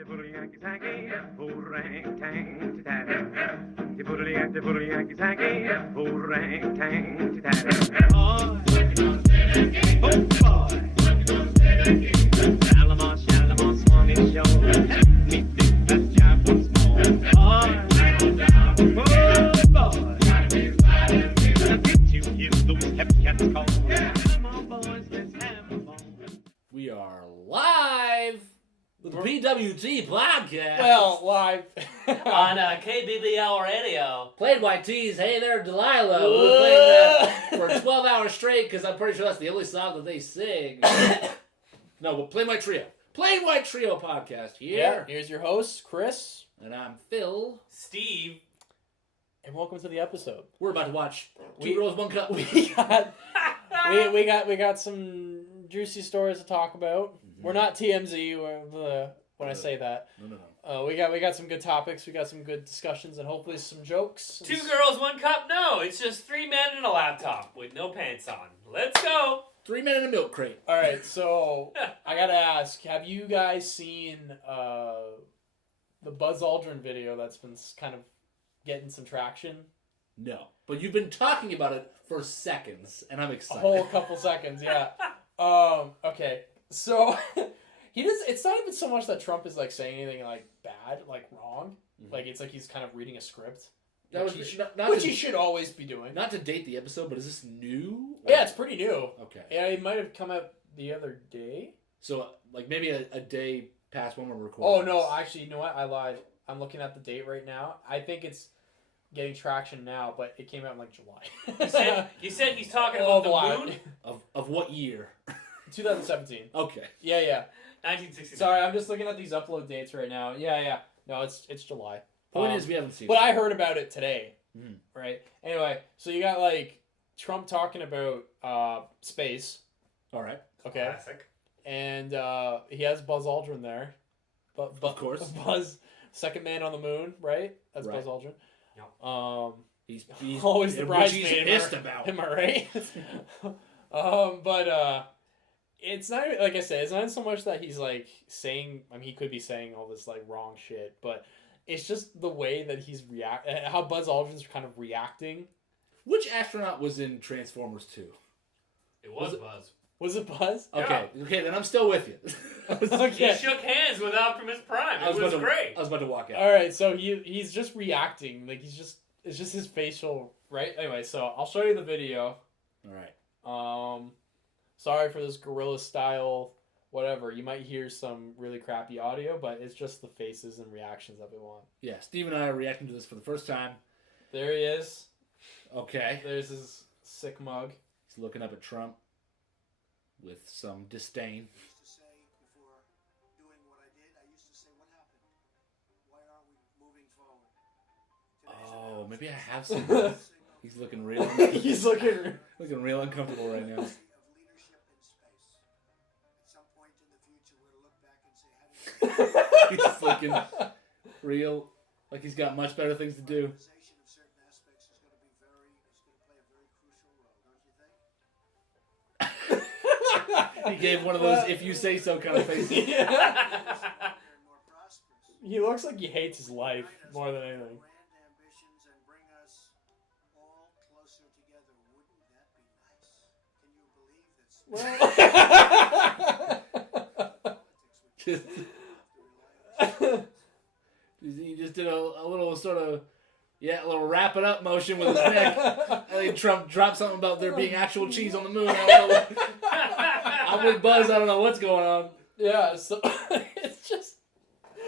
We are live with the PWT podcast. Well, live on KBBL radio. Played by T's Hey There Delilah. We've been playing that for 12 hours straight because I'm pretty sure that's the only song that they sing. No, but Plain White Trio. Plain White Trio podcast here. Yeah, here's your host, Chris. And I'm Phil. Steve. And welcome to the episode. We're about to watch Two Girls, One Cup. We got some juicy stories to talk about. Mm-hmm. We're not TMZ when I say that. No. We got some good topics. We got some good discussions and hopefully some jokes. 2 girls, 1 cup? No, it's just 3 men and a laptop with no pants on. Let's go. 3 men in a milk crate. All right, so I gotta ask: have you guys seen the Buzz Aldrin video that's been kind of getting some traction? No, but you've been talking about it for seconds, and I'm excited. A whole couple seconds, yeah. Okay, so he does. It's not even so much that Trump is like saying anything like bad, like wrong. Mm-hmm. Like it's like he's kind of reading a script, which he should always be doing. Not to date the episode, but is this new? Yeah, it's pretty new. Okay. Yeah, it might have come out the other day. So, like maybe a day past when we're recording. Oh no, actually, you know what? I lied. I'm looking at the date right now. I think it's getting traction now, but it came out in like July. You said he's talking about the moon? Of what year? 2017. Okay. Yeah. 1969. Sorry, I'm just looking at these upload dates right now. Yeah. No, it's July. Point is, we haven't seen it. But I heard about it today. Mm. Right? Anyway, so you got like Trump talking about space. All right. Okay. Classic. And he has Buzz Aldrin there. But of course. Buzz, second man on the moon, right? That's right. Buzz Aldrin. He's always the bridesmaid. Pissed about. Am I right? But it's not, like I said, it's not so much that he's like saying. I mean, he could be saying all this like wrong shit, but it's just the way that he's how Buzz Aldrin's kind of reacting. Which astronaut was in Transformers 2? It was Buzz. Was it Buzz? Okay, yeah. Okay, then I'm still with you. Okay. He shook hands with Optimus Prime. It was great. I was about to walk out. All right, so he's just reacting, like it's just his facial, right? Anyway, so I'll show you the video. All right. Sorry for this guerrilla style, whatever. You might hear some really crappy audio, but it's just the faces and reactions that we want. Yeah, Steve and I are reacting to this for the first time. There he is. Okay. There's his sick mug. He's looking up at Trump with some disdain. I used to say before doing what I did, I used to say, what happened? Why aren't we moving forward? Oh, maybe I have seen this. He's looking real. He's looking real uncomfortable right now. Of leadership in space. At some point in the future, we'll look back and say, how did you He's looking real, like he's got much better things to do. of certain aspects is going to play a very crucial role, don't you think? He gave one of those "if you say so" kind of faces. Yeah. More prosperous. He looks like he hates his life more than anything. Grand ambitions and bring us all closer together. Wouldn't that be nice? He just did a little sort of, a little wrap it up motion with his neck. I think Trump dropped something about there being actual cheese on the moon. I'm with Buzz. I don't know what's going on. Yeah, so it's just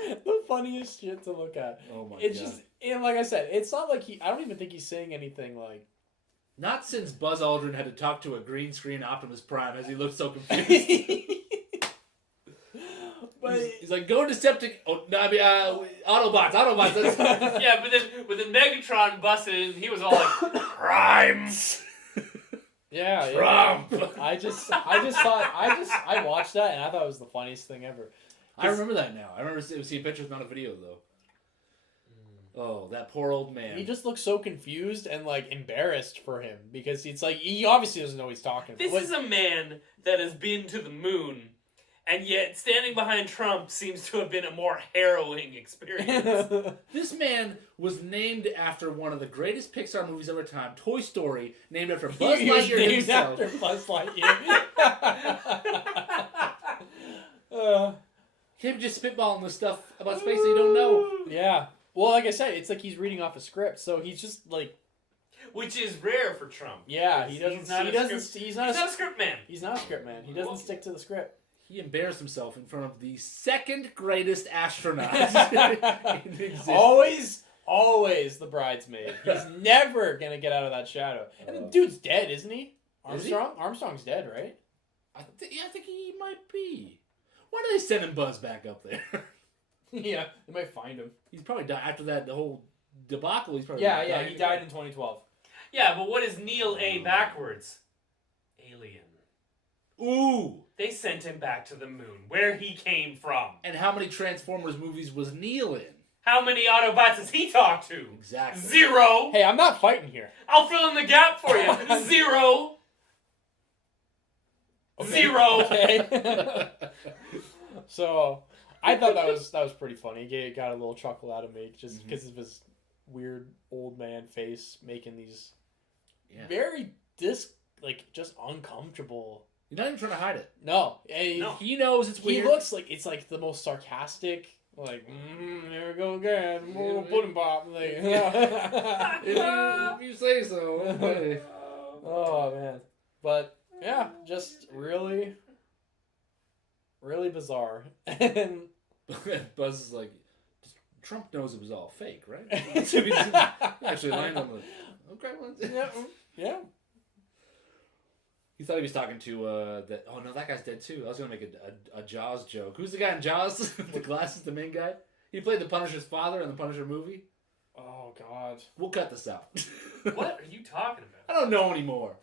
the funniest shit to look at. Oh my god! It's just, and like I said, it's not like I don't even think he's saying anything like. Not since Buzz Aldrin had to talk to a green screen Optimus Prime, as he looked so confused. But he's like, go Decepticon. Oh, no, I mean, Autobots. That's... Yeah, but then Megatron busted in, he was all like, crimes. Yeah, Trump. I watched that and I thought it was the funniest thing ever. I remember that now. I remember seeing pictures, not a video though. Oh, that poor old man. He just looks so confused and like embarrassed for him because it's like he obviously doesn't know what he's talking about. This is a man that has been to the moon And yet, standing behind Trump seems to have been a more harrowing experience. This man was named after one of the greatest Pixar movies of our time, Toy Story, named after Buzz He was Lightyear named himself. after Buzz Lightyear. Can't be just spitballing this stuff about space that you don't know. Yeah. Well, like I said, it's like he's reading off a script, so he's just like, Which is rare for Trump. yeah, He's he's not not a a script man. He's not a script man. He doesn't stick to the script. He embarrassed himself in front of the second greatest astronaut in existence. Always the bridesmaid. He's never gonna get out of that shadow. And the dude's dead, isn't he? Is he? Armstrong's dead, right? I think he might be. Why are they sending Buzz back up there? Yeah, they might find him. He's probably died after that the whole debacle. He's probably Yeah, he died in 2012. Yeah, but what is Neil A backwards? Alien. Ooh. They sent him back to the moon, where he came from. And how many Transformers movies was Neil in? How many Autobots has he talked to? Exactly. 0. Hey, I'm not fighting here. I'll fill in the gap for you. 0. Okay. 0. Okay. So, I thought that was pretty funny. It got a little chuckle out of me just because of his weird old man face making these very just uncomfortable. You're not even trying to hide it. No, He knows it's weird. He looks like it's like the most sarcastic. Like, there we go again. Pudding pop. Like, if you say so. Okay. Oh man, but yeah, just really, really bizarre. And Buzz is like, Trump knows it was all fake, right? Actually, lined on the okay ones. Yeah. He thought he was talking to that. Oh no, that guy's dead too. I was gonna make a Jaws joke. Who's the guy in Jaws? The glasses, the main guy. He played the Punisher's father in the Punisher movie. Oh God. We'll cut this out. What are you talking about? I don't know anymore.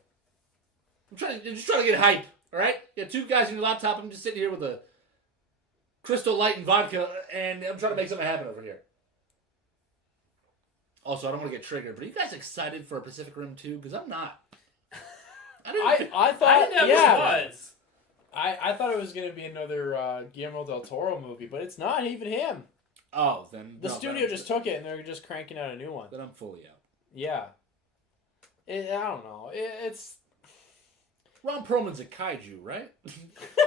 I'm just trying to get hype. All right, you got two guys on your laptop. I'm just sitting here with a Crystal Light and vodka, and I'm trying to make something happen over here. Also, I don't want to get triggered, but are you guys excited for Pacific Rim 2? Because I'm not. I thought I never was. I thought it was gonna be another Guillermo del Toro movie, but it's not even him. Oh, then The studio just took it and they're just cranking out a new one. Then I'm fully out. Yeah. I don't know. It's Ron Perlman's a kaiju, right?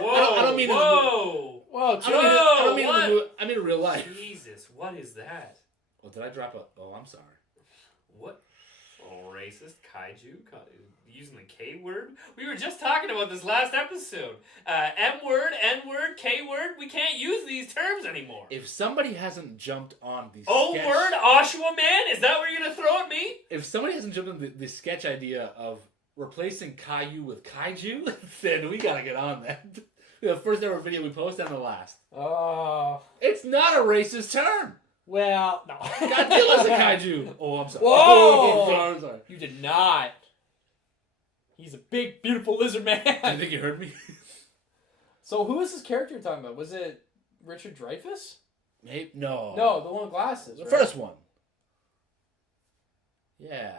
Whoa! I don't mean whoa! well, I don't mean what? in the movie. I mean in real life. Jesus, what is that? Oh, did I drop a? Oh, I'm sorry. What? Oh, racist kaiju using the K word. We were just talking about this last episode. M word, N word, K word. We can't use these terms anymore. If somebody hasn't jumped on the O sketch, word, Oshawa man. Is that what you're gonna throw at me? if somebody hasn't jumped on the sketch idea of replacing Caillou with kaiju, then we gotta get on that. The first ever video we posted and the last. oh It's not a racist term. well, no. Godzilla's a kaiju. Oh, I'm sorry. Whoa! Oh, I'm sorry. You did not. He's a big, beautiful lizard man. I think you heard me. So who is this character you're talking about? Was it Richard Dreyfuss? Maybe no. No, the one with glasses. The right? first one. Yeah.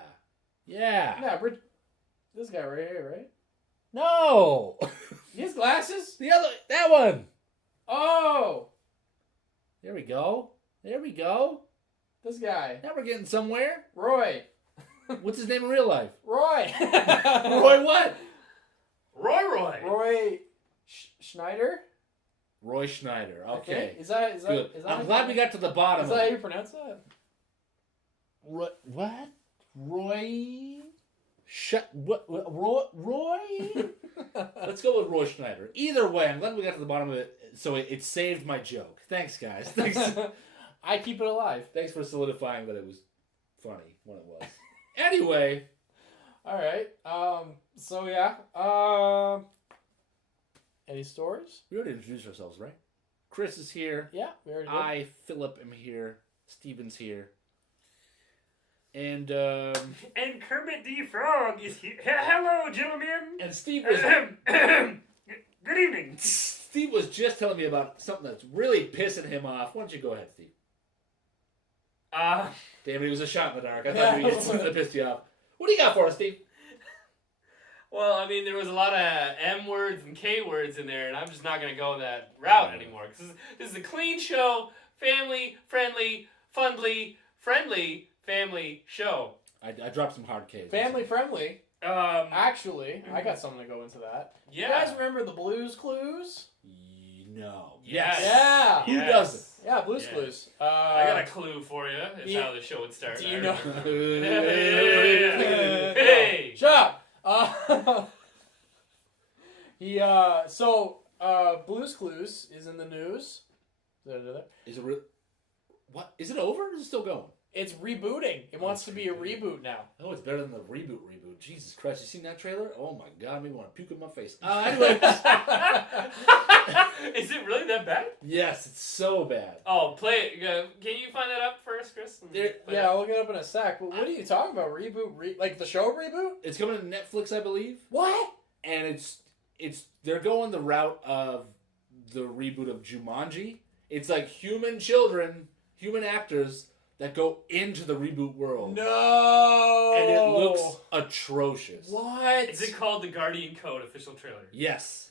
Yeah, this guy right here, right? No. He has glasses? That one. Oh! There we go. This guy. Now we're getting somewhere. Roy. What's his name in real life? Roy. Roy what? Roy. Roy Schneider? Roy Schneider. I Okay. think. Is that Good. I'm glad we got to the bottom Is of that how it. you pronounce that? What? Roy? Roy? Let's go with Roy Schneider. Either way, I'm glad we got to the bottom of it, so it saved my joke. Thanks, guys. Thanks. I keep it alive. Thanks for solidifying that it was funny when it was. Anyway. All right. So yeah. Any stories? We already introduced ourselves, right? Chris is here. Yeah, we already did. I, Philip, am here. Steven's here. And Kermit the Frog is here. Hello, gentlemen. and Steve was Good evening. Steve was just telling me about something that's really pissing him off. Why don't you go ahead, Steve? Damn it, it was a shot in the dark. I thought you had something that pissed you off. What do you got for us, Steve? Well, I mean, there was a lot of M words and K words in there, and I'm just not going to go that route anymore. Because this is a clean show, family, friendly, friendly family show. I dropped some hard K's. Family friendly. Actually, I got something to go into that. Yeah. You guys remember the Blues Clues? No. Yes. Yeah. Who doesn't? Yeah, Blues Yes. Clues. I got a clue for you. It's do you- how the show would start. do you I know- remember. Hey! Shut up! Blues Clues is in the news. Is it what? Is it over or is it still going? It's rebooting. It wants to be a reboot now. Oh, it's better than the reboot. Jesus Christ, you seen that trailer? Oh my God, made me want to puke in my face. Anyways. Is it really that bad? Yes, it's so bad. Oh, play it. Can you find that up first, Chris? Yeah, I'll look it up in a sec. But what are you talking about? Reboot? Like the show reboot? It's coming to Netflix, I believe. What? And they're going the route of the reboot of Jumanji. It's like human actors that go into the reboot world. No! And it looks atrocious. What? Is it called the Guardian Code official trailer? Yes.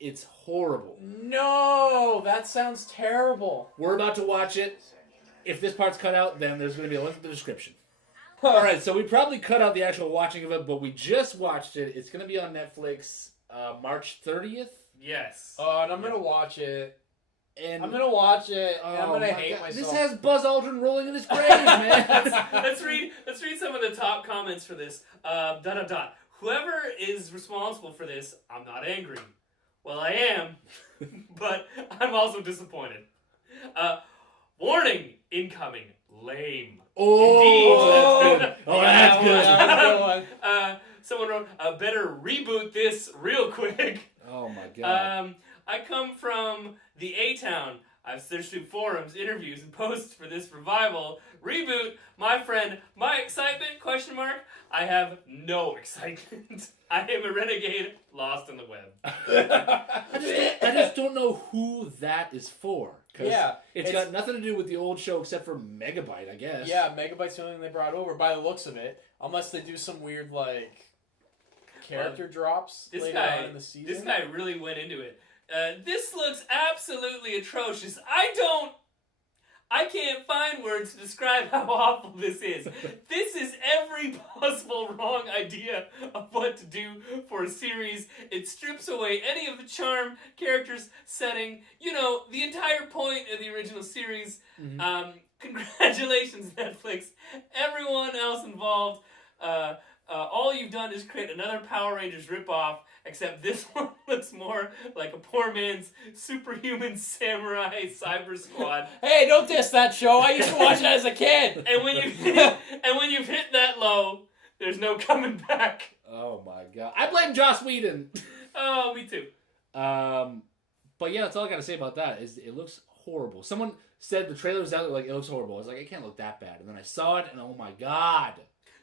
It's horrible. No! That sounds terrible. We're about to watch it. If this part's cut out, then there's going to be a link in the description. Alright, so we probably cut out the actual watching of it, but we just watched it. It's going to be on Netflix March 30th. Yes. And I'm going to watch it. And I'm going to watch it, and I'm oh going to my hate God. myself. This has Buzz Aldrin rolling in his grave, man. let's read some of the top comments for this. Whoever is responsible for this, I'm not angry. Well, I am, but I'm also disappointed. Warning, incoming, lame. Oh, Indeed. that's good. Oh, that's good. That was a good one. Someone wrote, better reboot this real quick. Oh my God. I come from the A-Town. I've searched through forums, interviews, and posts for this revival. Reboot, my friend, my excitement, ? I have no excitement. I am a renegade lost in the web. I just don't know who that is for. 'Cause Yeah, it's got nothing to do with the old show except for Megabyte, I guess. Yeah, Megabyte's the only thing they brought over by the looks of it. Unless they do some weird, like, character drops later on in the season. This guy really went into it. This looks absolutely atrocious. I can't find words to describe how awful this is. This is every possible wrong idea of what to do for a series. It strips away any of the charm, characters, setting, the entire point of the original series. Mm-hmm. Congratulations, Netflix. Everyone else involved. All you've done is create another Power Rangers ripoff, except this one looks more like a poor man's superhuman samurai cyber squad. Hey, don't diss that show. I used to watch it as a kid. And when you've hit that low, there's no coming back. Oh my God. I blame Joss Whedon. Oh, me too. But yeah, that's all I gotta say about that. Is it looks horrible. Someone said the trailer's out, like, it looks horrible. I was like, it can't look that bad. And then I saw it, and oh my God.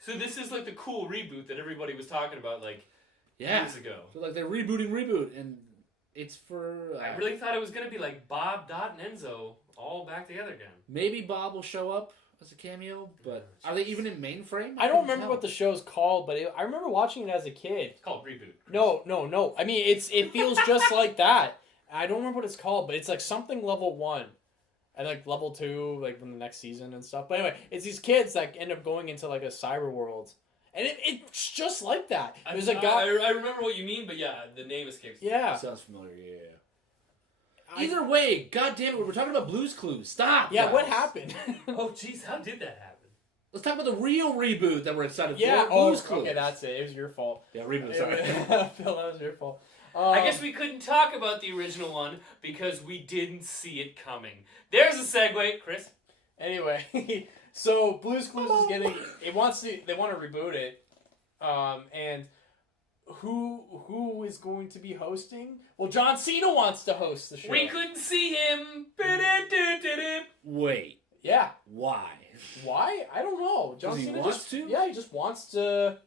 So this is like the cool reboot that everybody was talking about, like, years ago. So like they're reboot, and it's for... I really thought it was going to be like Bob, Dot, and Enzo all back together again. Maybe Bob will show up as a cameo, but are they even in Mainframe? I don't remember what the show's called, but I remember watching it as a kid. It's called Reboot. No. I mean, it feels just like that. I don't remember what it's called, but it's like something level 1. And like level 2, like in the next season and stuff. But anyway, it's these kids that end up going into like a cyber world. And it's just like that. There's a guy... I remember what you mean, but yeah, the name escapes me. Yeah. That sounds familiar, yeah. Either way, God damn it, we're talking about Blue's Clues. Stop! Yeah, guys. what happened? Oh, jeez, how did that happen? Let's talk about the real reboot that we're excited Yeah, for. Blue's oh, Clues. okay, that's it. It was your fault. Yeah, reboot, sorry. Phil, that was your fault. I guess we couldn't talk about the original one because we didn't see it coming. There's a segue, Chris. Anyway, so Blue's Clues is getting... They want to reboot it. And who is going to be hosting? Well, John Cena wants to host the show. We couldn't see him. Wait, Yeah. why? Why? I don't know. John Does he Cena want just to? Yeah, he just wants to.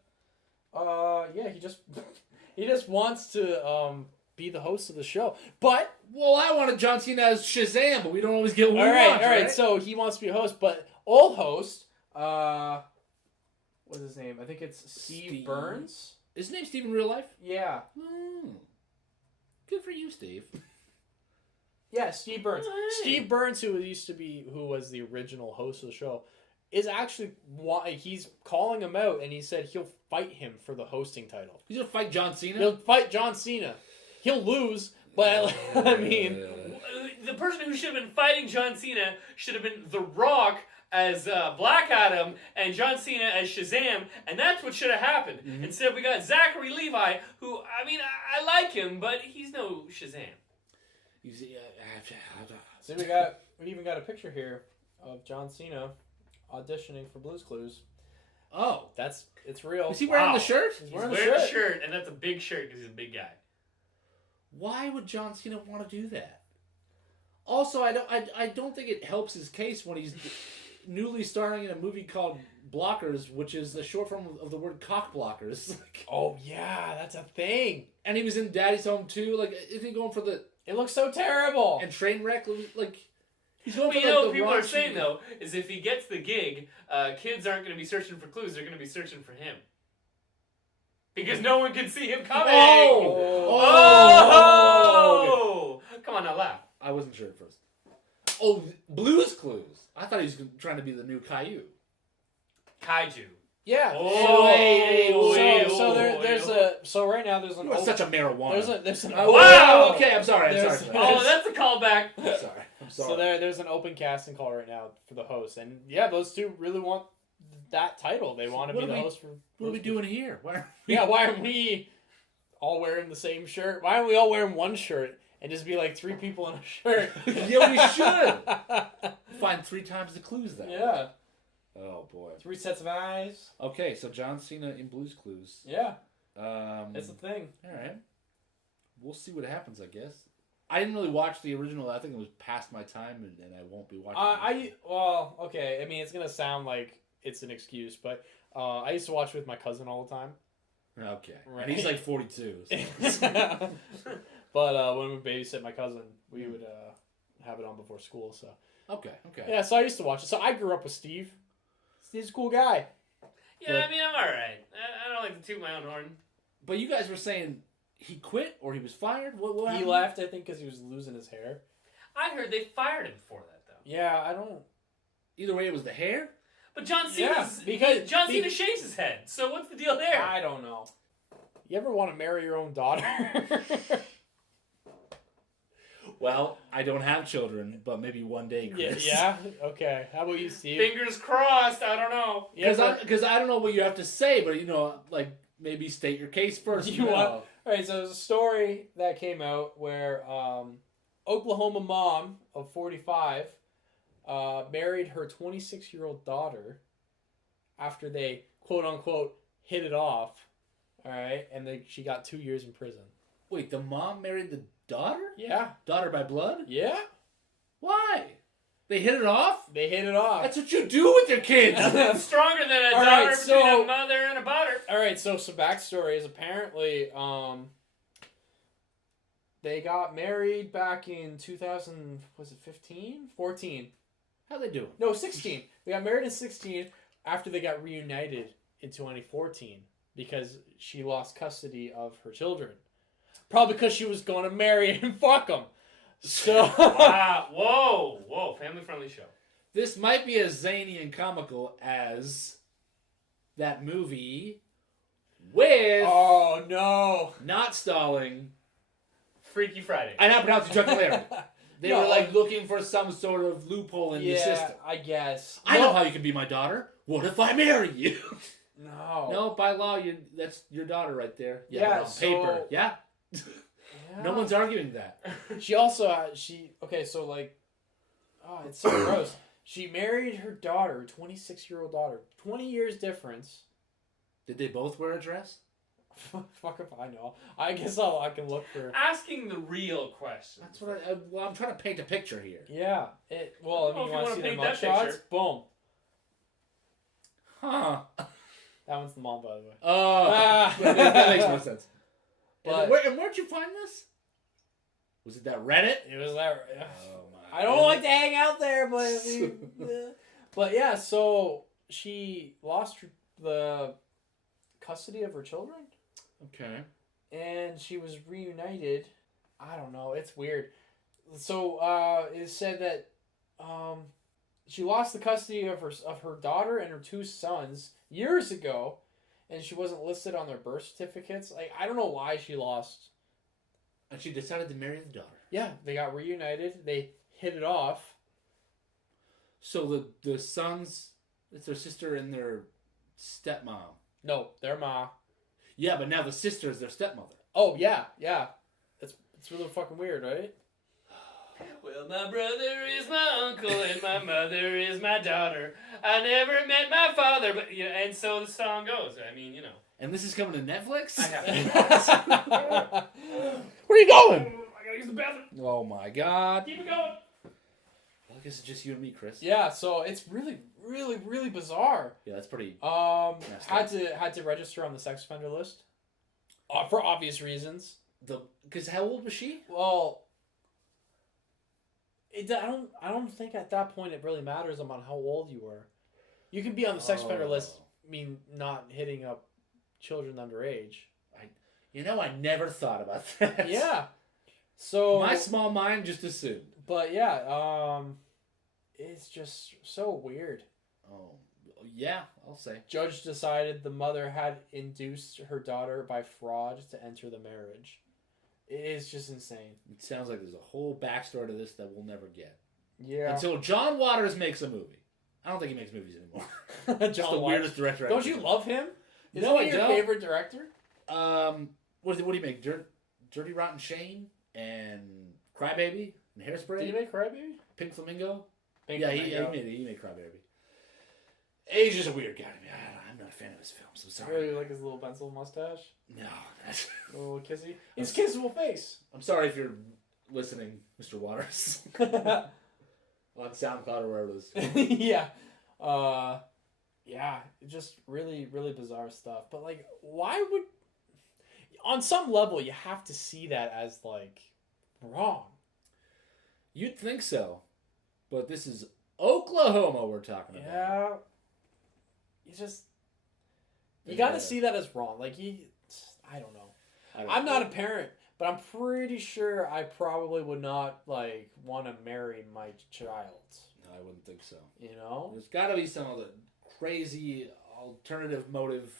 Yeah, he just wants to be the host of the show. But Well, I wanted John Cena as Shazam, but we don't always get what we want, all right. So he wants to be a host, but old host. What's his name? I think it's Steve Burns. Is his name Steve in real life? Yeah. Good for you, Steve. Yeah, Steve Burns. Oh, hey. Steve Burns, who was the original host of the show, is actually why he's calling him out, and he said he'll fight him for the hosting title. He's gonna fight John Cena. He'll fight John Cena. He'll lose, but I mean, The person who should have been fighting John Cena should have been The Rock as Black Adam and John Cena as Shazam, and that's what should have happened. Instead, we got Zachary Levi, who, I mean, I like him, but he's no Shazam. see, we even got a picture here of John Cena auditioning for Blue's Clues. Oh, It's real. is he wearing the shirt? He's He's wearing wearing the the shirt. shirt, and that's a big shirt because he's a big guy. Why would John Cena want to do that? Also, I don't think it helps his case when he's newly starring in a movie called Blockers, which is the short form of the word cock blockers. Oh yeah, that's a thing. And he was in Daddy's Home too. Like, is he going for the It looks so terrible. and Trainwreck? Like, he's going But for you know the what people are raunchy- saying, though, is if he gets the gig, kids aren't going to be searching for clues, they're going to be searching for him. Because no one can see him coming! Oh! Come on, now laugh. I wasn't sure at first. Oh, Blue's Clues. I thought he was trying to be the new Caillou. Kaiju. Yeah. So right now there's an You are such a marijuana. there's an Oh, Wow! Okay, I'm sorry. There's- Oh, that's a callback. I'm sorry. I'm sorry. So there's an open casting call right now for the host, and yeah, those two really want that title. They want to What be are the we- host for. What are we doing here? Why are we... Yeah, why aren't we all wearing the same shirt? Why aren't we all wearing one shirt and just be like three people in a shirt? Yeah, we should. Find 3 times the clues then. Yeah, Oh boy. 3 sets of eyes. Okay, so John Cena in Blue's Clues. Yeah, All it's a thing. right. We'll see what happens, I guess. I didn't really watch the original. I think it was past my time, and I won't be watching. Okay. I mean, it's gonna sound like it's an excuse, but I used to watch with my cousin all the time. Okay. Right. And he's like 42. But when we babysit my cousin, we would have it on before school. So Okay. yeah, so I used to watch it. So I grew up with Steve. Steve's a cool guy. Yeah, I mean, I'm alright. I don't like to toot my own horn. But you guys were saying he quit or he was fired? What He happened? left, I think, because he was losing his hair. I heard they fired him for that, though. Yeah, I don't. Either way, it was the hair. But John Yeah, Cena's, because- John Cena shaves his head, so what's the deal there? I don't know. You ever want to marry your own daughter? Well, I don't have children, but maybe one day, Chris. Yeah. Okay. How about you, Steve? Fingers crossed, I don't know. Because I don't know what you have to say, but like maybe state your case first. You want- All right. So there's a story that came out where Oklahoma mom of 45 married her 26-year-old daughter after they quote unquote hit it off. All right, and she got 2 years in prison. Wait, the mom married the daughter? Yeah. Daughter by blood? Yeah. Why? They hit it off? They hit it off. That's what you do with your kids. Nothing stronger than a All daughter right, between so- a mother and a butter. All right, so some backstory is apparently they got married back in 2000, was it 15? 14. How they doing? No, 16. They got married in 16 after they got reunited in 2014 because she lost custody of her children. Probably because she was going to marry and fuck them. So Wow. Whoa. Family-friendly show. This might be as zany and comical as that movie with oh no. not stalling. Freaky Friday. I not pronouncing Chuck and Larry. They No, were like looking for some sort of loophole in the Yeah, system. I guess. I know how you can be my daughter. What if I marry you? No. No, by law, that's your daughter right there. Yeah, but on so- paper. Yeah. Yeah. No one's arguing that. She also it's so gross. She married her daughter, 26-year-old daughter. 20 years difference. Did they both wear a dress? Fuck if I know. I guess I can look for. Asking the real question. That's what I'm trying to paint a picture here. Yeah. Well, I mean, if you you want to wanna see the paint that mugshots? picture. Boom. Huh. That one's the mom, by the way. Oh. Ah. that makes more sense. But- Where'd you find this? Was it that Reddit? It was that. Oh my. I don't like to hang out there, but but yeah. So she lost the custody of her children. Okay. and she was reunited. I don't know. It's weird. So it said that she lost the custody of her daughter and her 2 sons years ago, and she wasn't listed on their birth certificates. Like, I don't know why she lost. And she decided to marry the daughter. Yeah, they got reunited. They hit it off. So the sons, it's their sister and their stepmom. No, their ma. Yeah, but now the sister is their stepmother. Oh yeah. It's really fucking weird, right? Well, my brother is my uncle and my mother is my daughter. I never met my father, but yeah, and so the song goes. I mean, you know. And this is coming to Netflix? I have Where are you going? I gotta use the bathroom. Oh my god. Keep it going. Well, I guess it's just you and me, Chris. Yeah, so it's really, really, really bizarre. Yeah, that's pretty... Had to register on the sex offender list, for obvious reasons. Because how old was she? Well, I don't think at that point it really matters about how old you were. You can be on the sex offender list, not hitting up children underage. I never thought about that. Yeah. So my small mind just assumed. But yeah, it's just so weird. Oh, yeah, I'll say. Judge decided the mother had induced her daughter by fraud to enter the marriage. It is just insane. It sounds like there's a whole backstory to this that we'll never get. Yeah. Until John Waters makes a movie. I don't think he makes movies anymore. Just the weirdest director. Don't you love him? No, I he your don't. favorite director? What do you make? Dirty Rotten Shane and Crybaby and Hairspray. Did he make Crybaby? Pink Flamingo. Pink yeah, Flamingo. He made Crybaby. He's just a weird guy to me. I'm not a fan of his films. I'm sorry. Really like his little pencil mustache? No, that's... A little kissy? His kissable face. I'm sorry if you're listening, Mr. Waters. On SoundCloud or wherever it is. Yeah. Yeah, just really, really bizarre stuff. But, like, why would... On some level, you have to see that as, like, wrong. You'd think so. But this is Oklahoma we're talking about. Yeah. You gotta see that as wrong. Like, I don't know. I'm not a parent, but I'm pretty sure I probably would not, like, want to marry my child. No, I wouldn't think so. You know? There's got to be some other crazy alternative motive.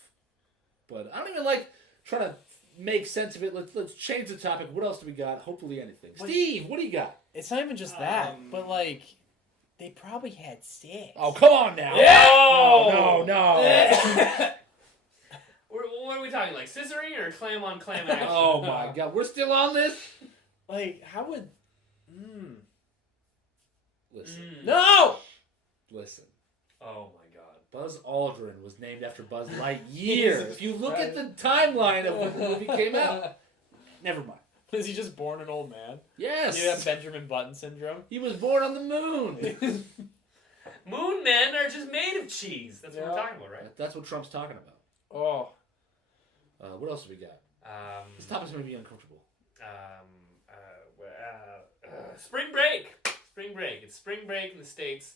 But I don't even like trying to make sense of it. Let's change the topic. What else do we got? Hopefully anything. Steve, what do you got? It's not even just that, but, like, they probably had sex. Oh, come on now. Yeah! No. What are we talking, like scissoring or clam on clam action? Oh my god, we're still on this? Like, how would... Listen. No! Listen. Oh my god. Buzz Aldrin was named after Buzz Lightyear. If you look Right. at the timeline of when the movie came out, never mind. Was he just born an old man? Yes. You have Benjamin Button syndrome? He was born on the moon. Moon men are just made of cheese. That's what we're talking about, right? That's what Trump's talking about. Oh. What else do we got? This topic's going to be uncomfortable. Spring break. Spring break. It's spring break in the States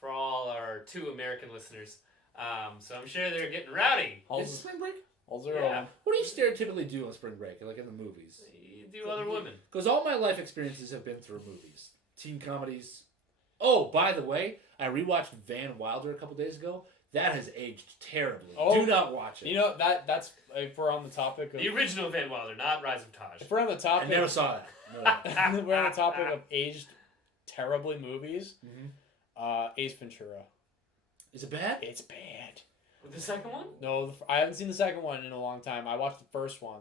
for all our 2 American listeners. So I'm sure they're getting rowdy. Is it spring break? Yeah. What do you stereotypically do on spring break, like in the movies? You do other women. Because all my life experiences have been through movies. Teen comedies. Oh, by the way, I rewatched Van Wilder a couple days ago. That has aged terribly. Oh. Do not watch it. You know, that's if we're on the topic of... The original Van Wilder, not Rise of Taj. If we're on the I topic... never saw that. No. we're on the topic of aged terribly movies. Ace Ventura. Is it bad? It's bad. The second one? No, I haven't seen the second one in a long time. I watched the first one.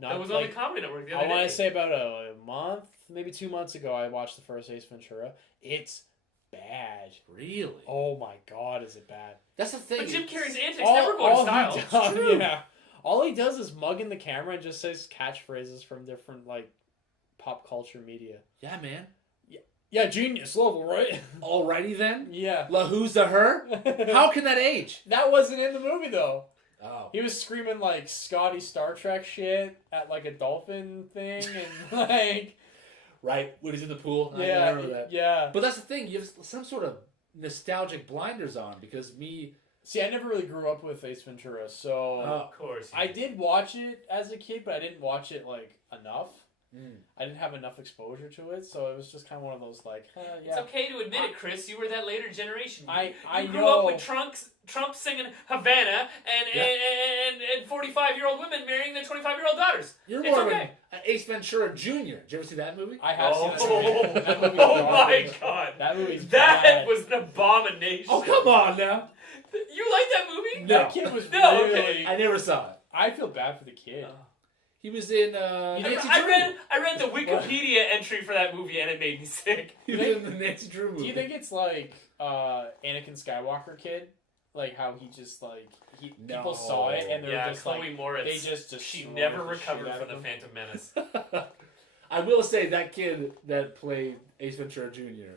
That was on the Comedy Network the other I day. want to say about a month, maybe 2 months ago, I watched the first Ace Ventura. It's bad. Really? Oh my god, is it bad? That's the thing. But Jim Carrey's antics never go to style. He does, It's true. yeah. All he does is mug in the camera and just says catchphrases from different, like, pop culture media. Yeah, man. Yeah, genius level, right? Alrighty then. Yeah. La who's the her? How can that age? That wasn't in the movie, though. Oh. He was screaming, like, Scotty Star Trek shit at, like, a dolphin thing, and, like... Right, when he's in the pool. Yeah, I remember that. yeah. But that's the thing. You have some sort of nostalgic blinders on because me See, I never really grew up with Ace Ventura, so Of course. I did watch it as a kid, but I didn't watch it like enough. Mm. I didn't have enough exposure to it, so it was just kind of one of those like, yeah. It's okay to admit it, Chris. You were that later generation. I you grew know. up with Trump singing Havana and 45-year-old women marrying their 25-year-old daughters. You're It's more okay. of an Ace Ventura Jr. Did you ever see that movie? I have seen Oh, that movie. That movie's oh my garbage. God. That movie's That bad. was an abomination. Oh, come on now. You like that movie? No. That kid was No, really. okay. I never saw it. I feel bad for the kid. He was in I Nancy Drew. read the Wikipedia entry for that movie and it made me sick. He was in the Nancy Drew movie. Do you think it's like Anakin Skywalker kid? Like how he just like people saw it and they were just Chloe like Moritz. they just She destroyed never the recovered shit out from of the him. Phantom Menace. I will say that kid that played Ace Ventura Jr.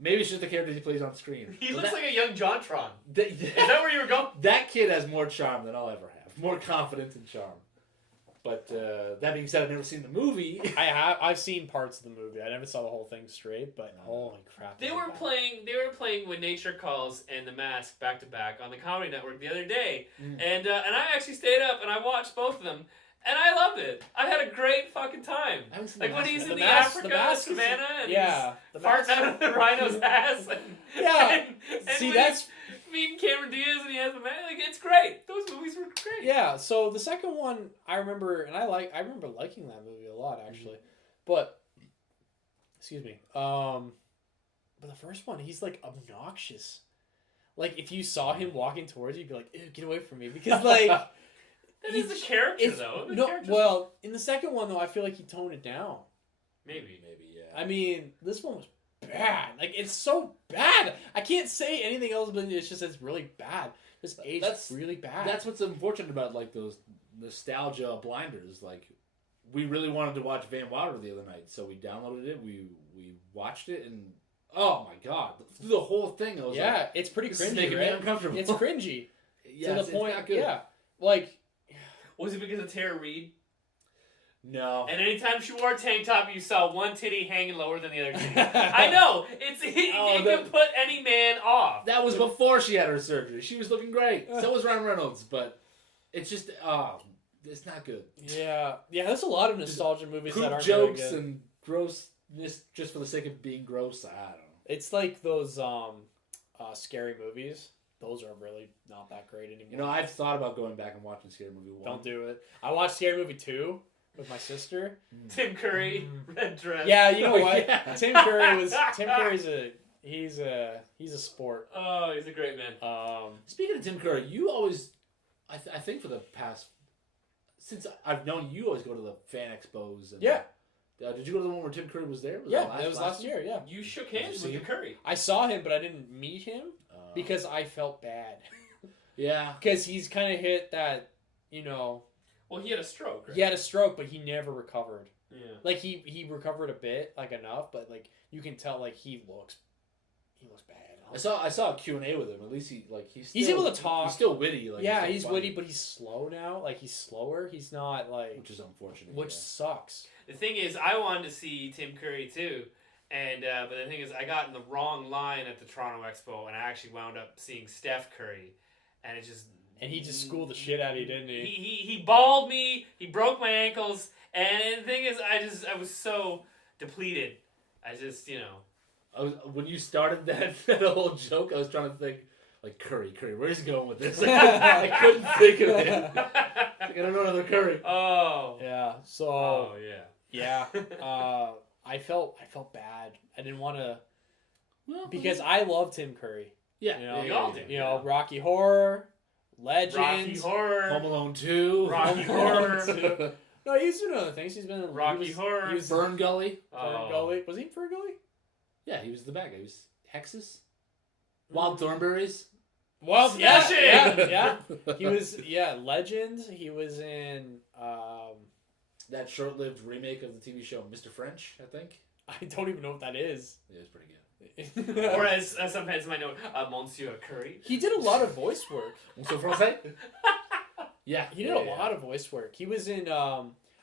Maybe it's just the character he plays on screen. He But looks like a young JonTron. that, Is that where you were going? that kid has more charm than I'll ever have. More confidence and charm. But that being said, I've never seen the movie. I've seen parts of the movie. I never saw the whole thing straight, but holy crap! They is it were bad. playing. They were playing When Nature Calls and The Mask back to back on the Comedy Network the other day, Mm. and I actually stayed up and I watched both of them, and I loved it. I had a great fucking time. I haven't seen Like the when Mask he's yet. in the Mask- Africa Mask is- savannah and Yeah, he's the farting Mask- out of the rhino's ass. And, Yeah. and See, when that's he's meeting Cameron Diaz and he has the mask. Like it's great. Those movies were great. yeah. So the second one, I remember, and I remember liking that movie a lot actually, but excuse me. But the first one, he's like obnoxious. Like if you saw him walking towards you, you'd be like, "Ew, get away from me," because like That is the character it's though. The no. character's- Well, in the second one though, I feel like he toned it down. maybe. Yeah. I mean, this one was bad. Like it's so bad. I can't say anything else, but it's just it's really bad. This age That's- really bad. That's what's unfortunate about like those nostalgia blinders. Like we really wanted to watch Van Wilder the other night, so we downloaded it. We watched it, and oh my god, through the whole thing, I was yeah, like, it's pretty this is cringy, making me right? uncomfortable. It's cringy yeah, to the it's point. not good. Yeah, like Was it because of Tara Reid? No. And anytime she wore a tank top, you saw one titty hanging lower than the other titty. I know it Oh, can put any man off. That was before she had her surgery. She was looking great. So was Ryan Reynolds, but it's just it's not good. yeah. There's a lot of nostalgia movies that Poop aren't jokes very good. and grossness just for the sake of being gross. I don't know. It's like those scary movies. Those are really not that great anymore. You know, I've thought about going back and watching Scary Movie 1. Don't do it. I watched Scary Movie 2 with my sister. Tim Curry, red dress. Yeah, you know Oh, what? yeah. Tim Curry's he's a sport. Oh, he's a great man. Speaking of Tim Curry, you always, I think for the past, since I've known you, always go to the fan expos. And, Yeah. Did you go to the one where Tim Curry was there? Yeah, it was last year. Yeah, You shook Did hands you with see the him? Curry. I saw him, but I didn't meet him Uh, because I felt bad yeah. because he's kind of hit that, you know, Well, he had a stroke, right? he had a stroke, but he never recovered. Yeah. Like he recovered a bit, like enough, but like you can tell, like he looks bad. I saw a Q&A with him. At least he's He's still, able to talk. He's still witty. Like, Yeah, still he's funny, witty, but he's slow now. Like he's slower. He's not like, which is unfortunate. which yeah. sucks. The thing is, I wanted to see Tim Curry too, and but the thing is, I got in the wrong line at the Toronto Expo, and I actually wound up seeing Steph Curry, and it just And he just schooled the shit out of you, didn't he? he balled me, he broke my ankles, and the thing is, I was so depleted. I just When you started that whole joke, I was trying to think, like, Curry, where's he going with this? I couldn't think of it. Like, I don't know another Curry. Oh. Yeah. So Oh yeah. yeah, I felt bad. I didn't want to Well, because I love Tim Curry. yeah, You know, we all do. You know, Rocky Horror, Legends. Rocky Horror. Home Alone 2. Rocky Horror. No, he's doing other things. He's been in Rocky Horror. He was Fern Gully. Fern Gully. Was he in Fern Gully? Yeah, he was the bad guy. He was Hexus. Wild Thornberries. Well, Smash it! yeah. He was Legends. He was in. That short-lived remake of the TV show Mr. French, I think. I don't even know what that is. Yeah, it's pretty good. Or as some fans might know, Monsieur Curry. He did a lot of voice work. So français? Yeah. He did a lot of voice work. He was in.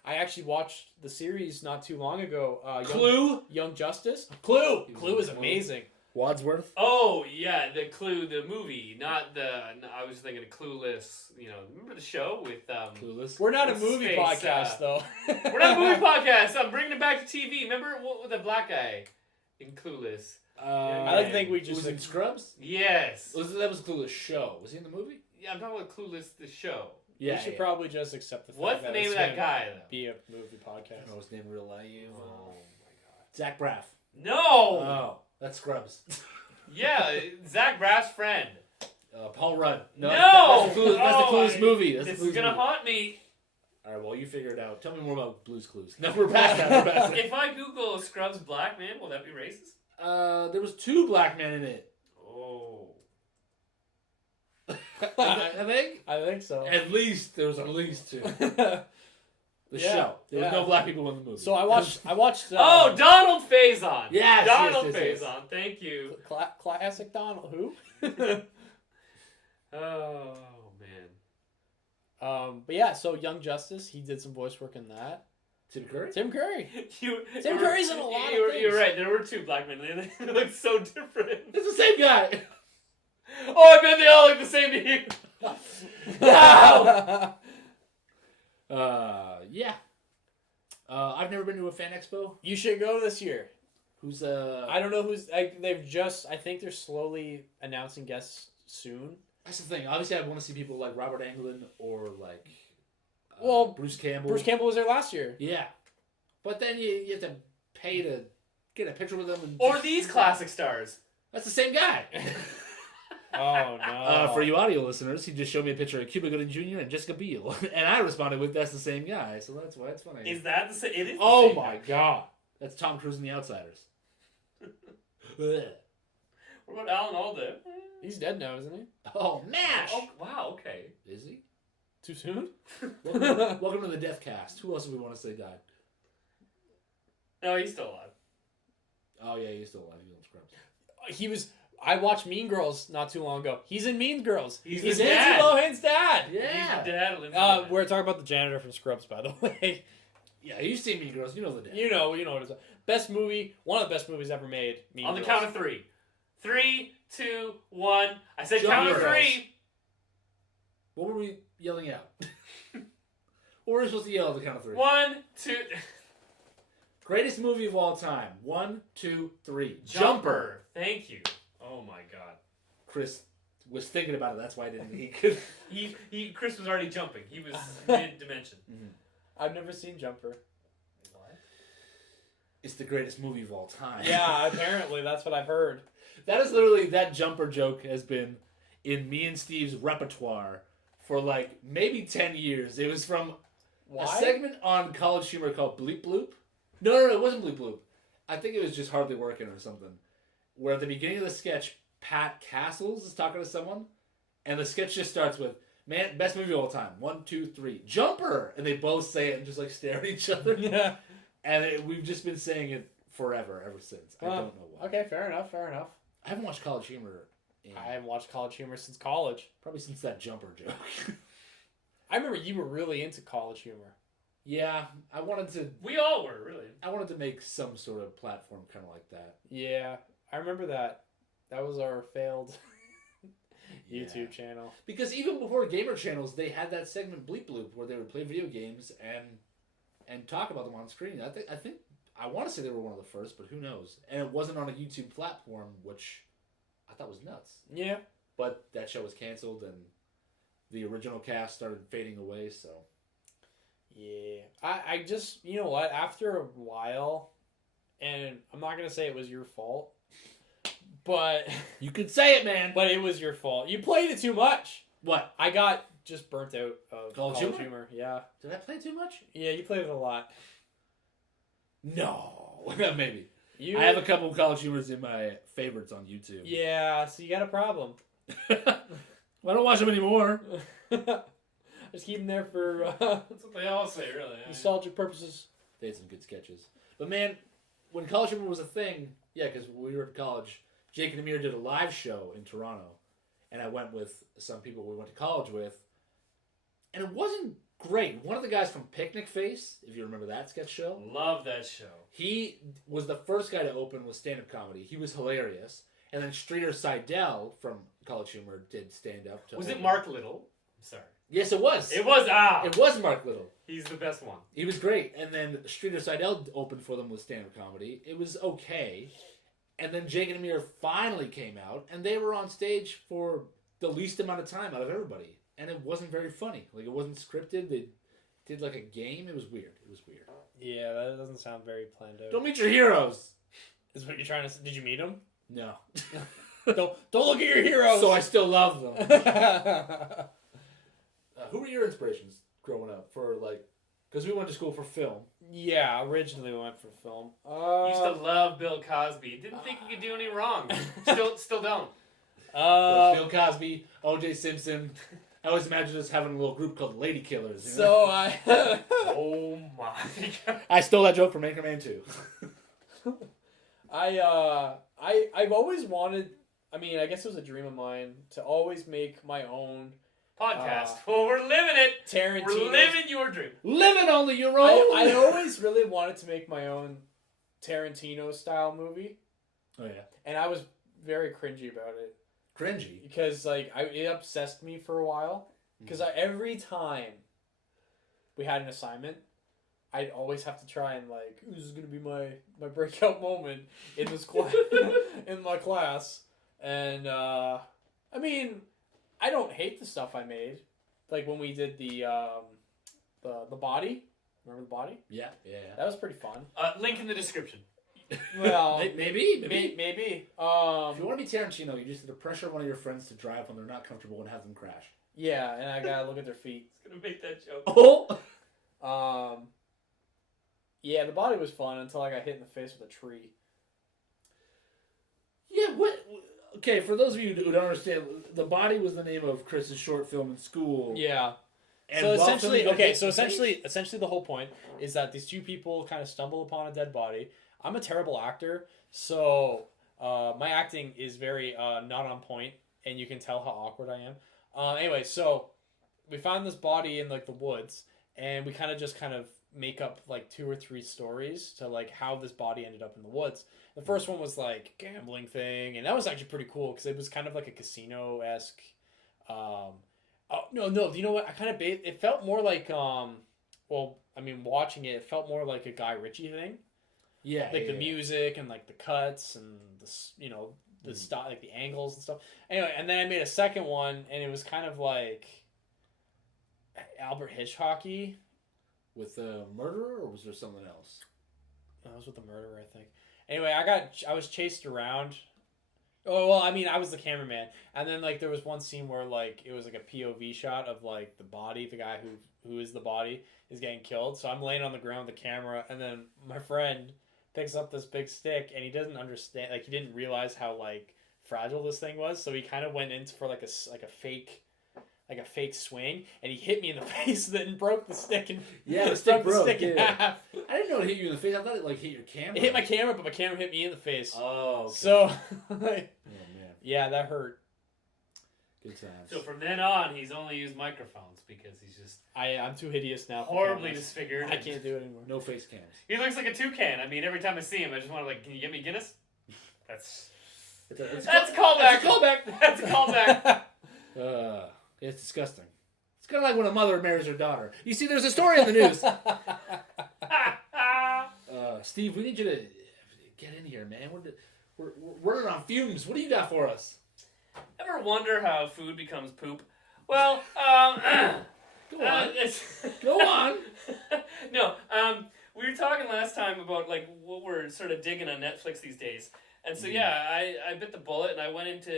I actually watched the series not too long ago. Clue? Young Justice. Clue. Clue is amazing. Wadsworth. Oh yeah, the Clue, the movie, not the. I was thinking of Clueless. You know, remember the show with Clueless. We're not a What's movie his face, podcast, though. We're not a movie podcast. I'm bringing it back to TV. Remember what with the black guy in Clueless? I don't think we was just in Scrubs. Yes. That was Clueless show. Was he in the movie? Yeah, I'm talking about Clueless, the show. we should probably just accept the fact What's the that name it's of that gonna guy though? Be a movie I podcast. don't know his name real life. Oh my Zach Braff. god. No. Oh, that's Scrubs. Yeah, Zach Braff's friend. Paul Rudd. No. That's the Oh, Clueless movie. That's This the is Clueless gonna movie. haunt me. All right, well, you figure it out. Tell me more about Blue's Clues. No, we're past that. We're past that. If I Google Scrubs black man, will that be racist? There was 2 black men in it. Oh. I think. I think so. At least there was at least 2. The Yeah, show. There was yeah. no black people in the movie. So I watched. Oh, Donald Faison. Yes, Donald yes. Faison. Thank you. classic Donald. Who? Oh man. But yeah, so Young Justice, he did some voice work in that. Tim Curry. Tim Curry. You, Tim Curry's in a lot of you're things. right. There were 2 black men. They look so different. It's the same guy. Oh, I bet they all look the same to you. Wow. Yeah. I've never been to a fan expo. You should go this year. Who's I don't know who's. They've just. I think they're slowly announcing guests soon. That's the thing. Obviously, I want to see people like Robert Englund or like Well, Bruce Campbell. Bruce Campbell was there last year. Yeah, but then you have to pay to get a picture with them. And Or these classic stars. That's the same guy. Oh no! For you audio listeners, he just showed me a picture of Cuba Gooding Jr. and Jessica Biel, and I responded with, "That's the same guy." So that's why it's funny. Is that the same? It is. The Oh same my guy. god, that's Tom Cruise in The Outsiders. Ugh. What about Alan Alda? He's dead now, isn't he? Oh, MASH! Oh wow. Okay. Is he? Too soon? Welcome to the Death Cast. Who else do we want to say died? No, he's still alive. Oh yeah, he's still alive. He's on Scrubs. He was. I watched Mean Girls not too long ago. He's in Mean Girls. He's He's the Lindsay dad. Lohan's dad. Yeah. He's the dad of Lindsay Uh, Lohan. we're talking about the janitor from Scrubs, by the way. Yeah, you've seen Mean Girls. You know the dad. You know what it is. Best movie, one of the best movies ever made. Mean On the Girls. count of 3. 3, 2, 1. I said Jump count of Girls. 3. What were we yelling out? What were we supposed to yell at the count of 3? 1, 2. Greatest movie of all time. 1, 2, 3. Jumper. Thank you. Oh my god. Chris was thinking about it. That's why I didn't. He could. Chris was already jumping. He was mid-dimension. I've never seen Jumper. It's the greatest movie of all time. Yeah, apparently that's what I've heard. That is literally, that jumper joke has been in me and Steve's repertoire for like maybe 10 years. It was from Why? a segment on College Humor called Bleep Bloop. No, it wasn't Bleep Bloop. I think it was just Hardly Working or something. Where at the beginning of the sketch, Pat Castles is talking to someone, and the sketch just starts with, "Man, best movie of all time. 1, 2, 3. Jumper!" And they both say it and just like stare at each other. Yeah. And we've just been saying it forever, ever since. I don't know why. Okay, fair enough. I haven't watched College Humor in I haven't watched College Humor since college. probably since that jumper joke. I remember you were really into College Humor. Yeah, I wanted We all were, really. to make some sort of platform kind of like that. Yeah, I remember that. That was our failed YouTube Yeah. channel. Because even before gamer channels, they had that segment Bleep Bloop where they would play video games and talk about them on screen. I want to say they were one of the first, but who knows? And it wasn't on a YouTube platform, which I thought was nuts. Yeah. But that show was canceled, and the original cast started fading away. So Yeah. I just, you know what? After a while, and I'm not going to say it was your fault, but you could say it, man. it was your fault. You played it too much. What? I got just burnt out of College College Humor? Humor. Yeah. Did I play too much? Yeah, you played it a lot. No, maybe. You I have a couple of College Humors in my favorites on YouTube. Yeah, so you got a problem. Well, I don't watch them anymore. Just keep them there for That's what they all say, really. nostalgia purposes. They had some good sketches. But man, when College Humor was a thing, yeah, because when we were at college, Jake and Amir did a live show in Toronto, and I went with some people we went to college with, and it wasn't great. One of the guys from Picnic Face, if you remember that sketch show, Love that show. he was the first guy to open with stand-up comedy. He was hilarious. And then Streeter Seidel from College Humor did stand up. Was it Mark Little? I'm sorry. Yes, it was. It was. It was Mark Little. He's the best one. He was great. And then Streeter Seidel opened for them with stand-up comedy. It was okay. And then Jake and Amir finally came out, and they were on stage for the least amount of time out of everybody. And it wasn't very funny. Like, it wasn't scripted. They did, like, a game. It was weird. Yeah, that doesn't sound very planned out. Don't meet your heroes. Is what you're trying to say. Did you meet him? No. Don't look at your heroes. So I still love them. Who were your inspirations growing up for, like, because we went to school for film. Yeah, originally we went for film. Used to love Bill Cosby. Didn't think he could do any wrong. Still don't. Bill Cosby, O.J. Simpson. I always imagine us having a little group called Lady Killers. You know? So I... Oh my God. I stole that joke from Anchorman 2. I've always wanted... I mean, I guess it was a dream of mine to always make my own... Podcast. Well, we're living it. Tarantino. We're living your dream. Living only your own. I always really wanted to make my own Tarantino-style movie. Oh, yeah. And I was very cringy about it. Cringy? Because, like, it obsessed me for a while. Because every time we had an assignment, I'd always have to try and, like, this is going to be my breakout moment in this class, in my class. And, I mean, I don't hate the stuff I made. Like, when we did the body. Remember the body? Yeah. That was pretty fun. Link in the description. Well, maybe. Maybe. If you want to be Tarantino, you just have to pressure one of your friends to drive when they're not comfortable and have them crash. Yeah, and I gotta look at their feet. It's gonna make that joke. Oh. Yeah, the body was fun until I got hit in the face with a tree. Yeah. What? Okay, for those of you who don't understand, The Body was the name of Chris's short film in school. Yeah. And So essentially, essentially, essentially the whole point is that these two people kind of stumble upon a dead body. I'm a terrible actor, so my acting is very not on point, and you can tell how awkward I am. Anyway, so we found this body in like the woods, and we kind of make up like 2 or 3 stories to like how this body ended up in the woods. The first one was like gambling thing, and that was actually pretty cool because it was kind of like a casino-esque. Oh no! You know what? It felt more like well, I mean, watching it felt more like a Guy Ritchie thing. Yeah, like the music and like the cuts and the style, like the angles and stuff. Anyway, and then I made a second one, and it was kind of like Albert Hitchcock-y. With the murderer, or was there something else? That was with the murderer, I think. Anyway, I was chased around. Oh well, I mean, I was the cameraman, and then like there was one scene where like it was like a POV shot of like the body, the guy who is the body is getting killed. So I'm laying on the ground with the camera, and then my friend picks up this big stick, and he doesn't understand, like he didn't realize how like fragile this thing was, so he kind of went in for like a fake swing, and he hit me in the face, then broke the stick and the stick broke. In half. I didn't know it hit you in the face. I thought it like hit your camera. It hit my camera, but my camera hit me in the face. Oh, okay. So oh man, yeah, that hurt. Good times. So from then on, he's only used microphones because he's just I'm too hideous now. horribly disfigured. I can't do it anymore. No face cams. He looks like a toucan. I mean, every time I see him, I just want to like, can you get me Guinness? That's It's a callback. Callback. That's a callback. It's disgusting. It's kind of like when a mother marries her daughter. You see, there's a story in the news. Steve, we need you to get in here, man. We're running on fumes. What do you got for us? Ever wonder how food becomes poop? Well, Go on. Go on. No, we were talking last time about like what we're sort of digging on Netflix these days, and so yeah, I bit the bullet and I went into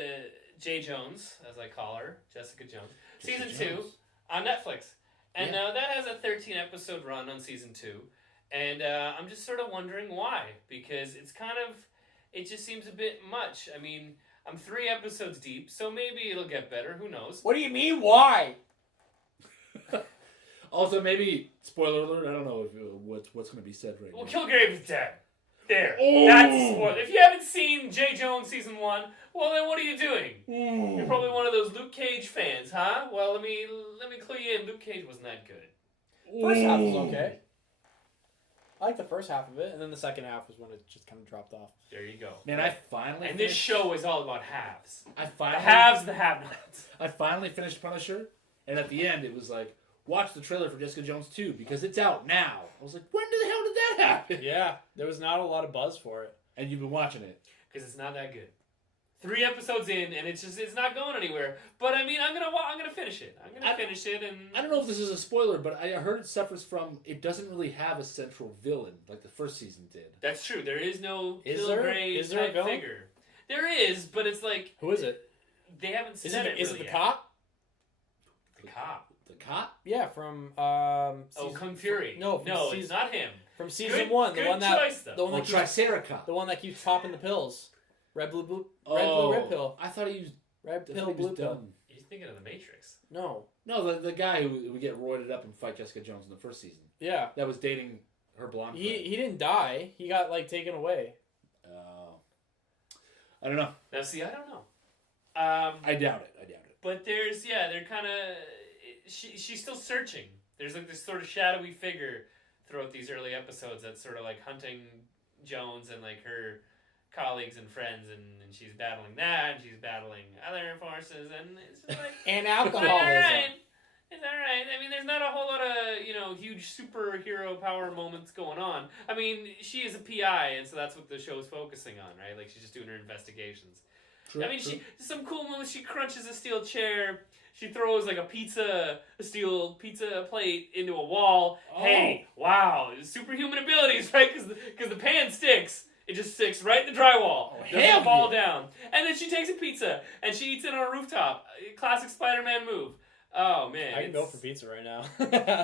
J. Jones, as I call her, Jessica Jones, season 2 on Netflix, and now that has a 13-episode run on season 2, and I'm just sort of wondering why, because it just seems a bit much. I mean, I'm 3 episodes deep, so maybe it'll get better. Who knows? What do you mean? Why? Also, maybe spoiler alert. I don't know what's going to be said right Well, now. Kilgrave is dead. There. Oh. That's a spoiler. If you haven't seen J. Jones season 1, well then what are you doing? Ooh. You're probably one of those Luke Cage fans, huh? Well, let me clue you in. Luke Cage wasn't that good. First half was okay. I like the first half of it, and then the second half was when it just kind of dropped off. There you go. Man, I finally And this show is all about halves. I The finally haves, the have-nots. I finally finished Punisher, and at the end it was like, watch the trailer for Jessica Jones 2 because it's out now. I was like, when the hell did that happen? Yeah, there was not a lot of buzz for it. And you've been watching it. Because it's not that good. 3 episodes in, and it's not going anywhere. But I mean, I'm gonna finish it. I'm gonna finish it, and I don't know if this is a spoiler, but I heard it suffers from, it doesn't really have a central villain like the first season did. that's true. There is no Is Bill there? Gray Is there a type villain? figure. There is, but it's like Who is it? they haven't Is said it, it. is really it the yet. cop? The cop. The cop? Yeah, from Oh, season- Kung Fury. No, from no, season, it's not him. from season Good- 1. The good one that choice, though. the one Or that keeps Triceracop. the one that keeps popping the pills. Red blue Oh, red pill. I thought he was, Red I thought pill, he blue was pill. dumb. You're thinking of the Matrix. No. No, the guy who would get roided up and fight Jessica Jones in the first season. Yeah. That was dating her blonde friend. He didn't die. He got like taken away. I don't know. Now, see, I don't know. I doubt it. But they're kind of. She's still searching. There's like this sort of shadowy figure throughout these early episodes that's sort of like hunting Jones and like her colleagues and friends, and she's battling that, and she's battling other forces, and it's just like. And It's alcoholism. alright. It's alright. I mean, there's not a whole lot of, huge superhero power moments going on. I mean, she is a PI, and so that's what the show's focusing on, right? Like, she's just doing her investigations. True, I mean, true. some cool moments. She crunches a steel chair. She throws, like, a steel pizza plate into a wall. Oh. Hey, wow, superhuman abilities, right? Because the pan sticks. It just sticks right in the drywall. Oh, Doesn't hell fall yeah. down. And then she takes a pizza, and she eats it on a rooftop. Classic Spider-Man move. Oh, man. I can go it's- for pizza right now.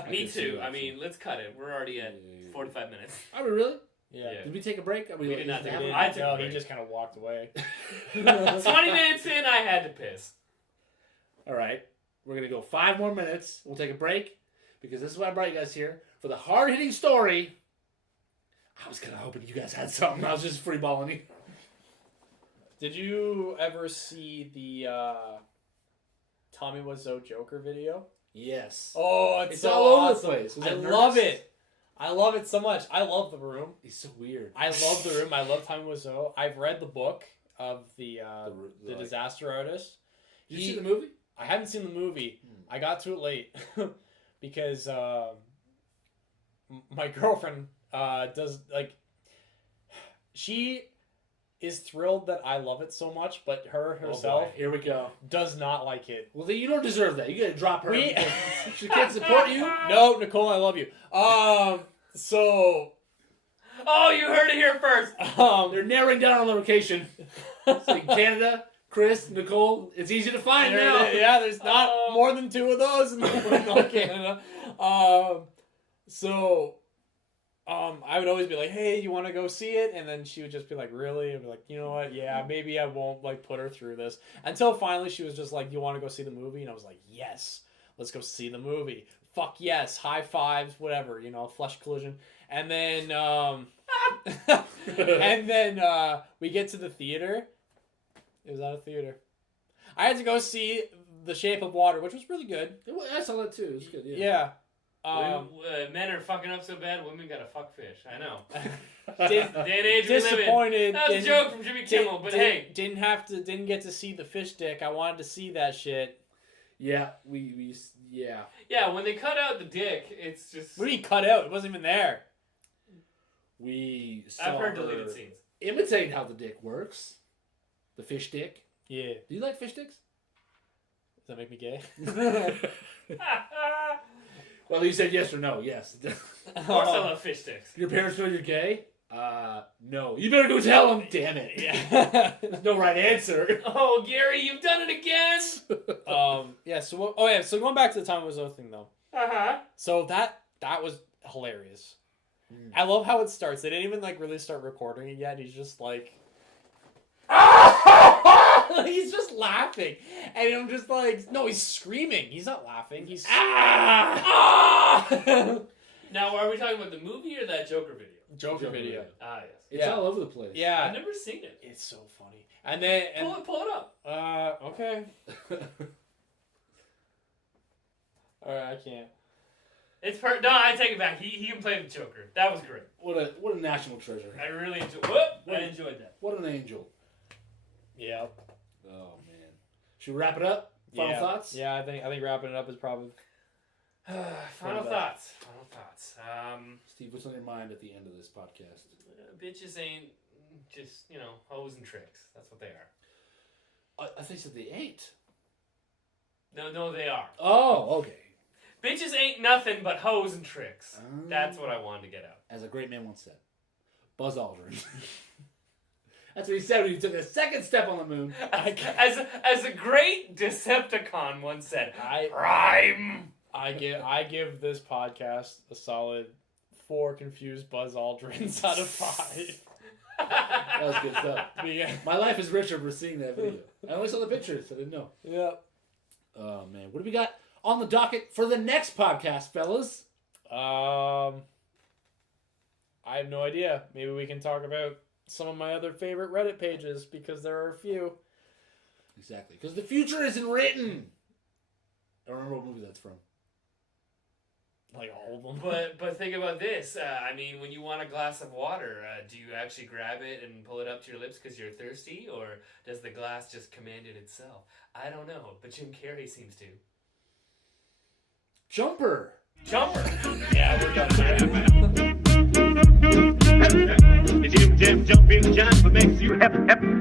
Me can see too. that, I mean, let's cut it. We're already at 45 minutes. Are we really? Yeah. Yeah. Did we take a break? Are We did not is take that a break. happening? I took a No, break. he just kind of walked away. 20 minutes in, I had to piss. All right. We're going to go 5 more minutes. We'll take a break because this is why I brought you guys here for the hard-hitting story. I was kind of hoping you guys had something. I was just freeballing you. Did you ever see the Tommy Wiseau Joker video? Yes. Oh, It's so all over the awesome. place. Was I that love nervous? it. I love it so much. I love The Room. He's so weird. I love The Room. I love Tommy Wiseau. I've read the book of the like- Disaster Artist. Did you see the movie? I haven't seen the movie. I got to it late because my girlfriend does like. She is thrilled that I love it so much, but her Oh, herself boy. Here we go. does not like it. Well, then you don't deserve that. You got to drop her. We- because she can't support you. No, Nicole, I love you. So Oh, you heard it here first. They're narrowing down on the location. It's like Canada, Chris, Nicole. It's easy to find now. yeah, there's not Oh. more than 2 of those in North Canada. I would always be like, hey, you want to go see it? And then she would just be like, really? And be like, you know what? Yeah, maybe I won't like put her through this. Until finally she was just like, you want to go see the movie? And I was like, yes, let's go see the movie. Fuck yes, high fives, whatever, flesh collision. And then, we get to the theater. It was at a theater. I had to go see The Shape of Water, which was really good. I saw that too. It was good. Yeah. Men are fucking up so bad, women gotta fuck fish. I know. Did- Day and age we live in. disappointed. That was a joke from Jimmy Kimmel, but hey. Didn't get to see the fish dick. I wanted to see that shit. Yeah, we yeah. Yeah, when they cut out the dick, it's just. What did he cut out? It wasn't even there. We saw I've heard her deleted scenes. imitate how the dick works. The fish dick. Yeah. Do you like fish dicks? Does that make me gay? Well, you said yes or no. Yes. Of course I love fish sticks. Your parents know you're gay? No. You better go tell them. Damn it. Yeah. There's no right answer. Oh, Gary, you've done it again! Yeah. So going back to the Tommy Wiseau thing though. Uh-huh. So that was hilarious. I love how it starts. They didn't even like really start recording it yet. He's just like. He's just laughing, and I'm just like, no, he's screaming. He's not laughing. He's Now, are we talking about the movie or that Joker video? Joker video. Ah, yes. It's Yeah. all over the place. I've Yeah, never seen it. it's so funny. And then Pull it up. okay. All right, I can't. No, I take it back. He can play the Joker. That was great. What a national treasure. I really enjoyed. I enjoyed that. What an angel. Yeah. Oh man. Should we wrap it up? Final thoughts? Yeah, I think wrapping it up is probably. Final thoughts. Steve, what's on your mind at the end of this podcast? Bitches ain't just hoes and tricks. That's what they are. I think that they ain't. No, they are. Oh, okay. Bitches ain't nothing but hoes and tricks. That's what I wanted to get out. As a great man once said, Buzz Aldrin. That's what he said when he took a second step on the moon. As a great Decepticon once said, Prime. I give this podcast a solid 4 confused Buzz Aldrins out of 5. That was good stuff. Yeah. My life is richer for seeing that video. I only saw the pictures, so I didn't know. Yep. Oh man, what do we got on the docket for the next podcast, fellas? I have no idea. Maybe we can talk about some of my other favorite Reddit pages because there are a few. Exactly, because the future isn't written. I don't remember what movie that's from. Like all of them. But think about this. I mean, when you want a glass of water, do you actually grab it and pull it up to your lips because you're thirsty, or does the glass just command it itself? I don't know, but Jim Carrey seems to. Jumper. Yeah, we're done. Jim, jumping, John, what makes you happy?